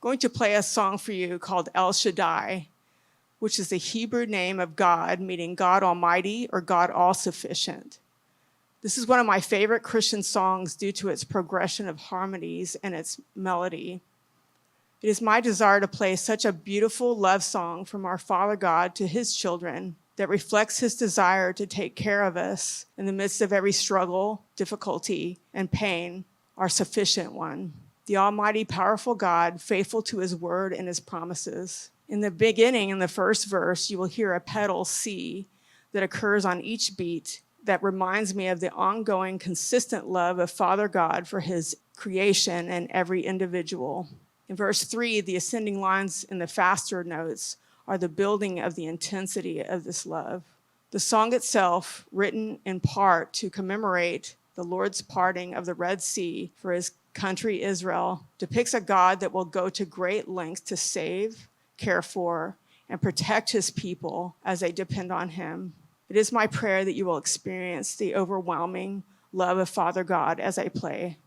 going to play a song for you called El Shaddai, which is the Hebrew name of God, meaning God Almighty or God All-Sufficient. This is one of my favorite Christian songs due to its progression of harmonies and its melody. It is my desire to play such a beautiful love song from our Father God to his children that reflects his desire to take care of us in the midst of every struggle, difficulty, and pain, our sufficient one. The Almighty, powerful God, faithful to his word and his promises. In the beginning, in the first verse, you will hear a pedal C that occurs on each beat that reminds me of the ongoing, consistent love of Father God for his creation and every individual. In verse 3, the ascending lines in the faster notes are the building of the intensity of this love. The song itself, written in part to commemorate the Lord's parting of the Red Sea for his country Israel, depicts a God that will go to great lengths to save, care for, and protect his people as they depend on him. It is my prayer that you will experience the overwhelming love of Father God as I play.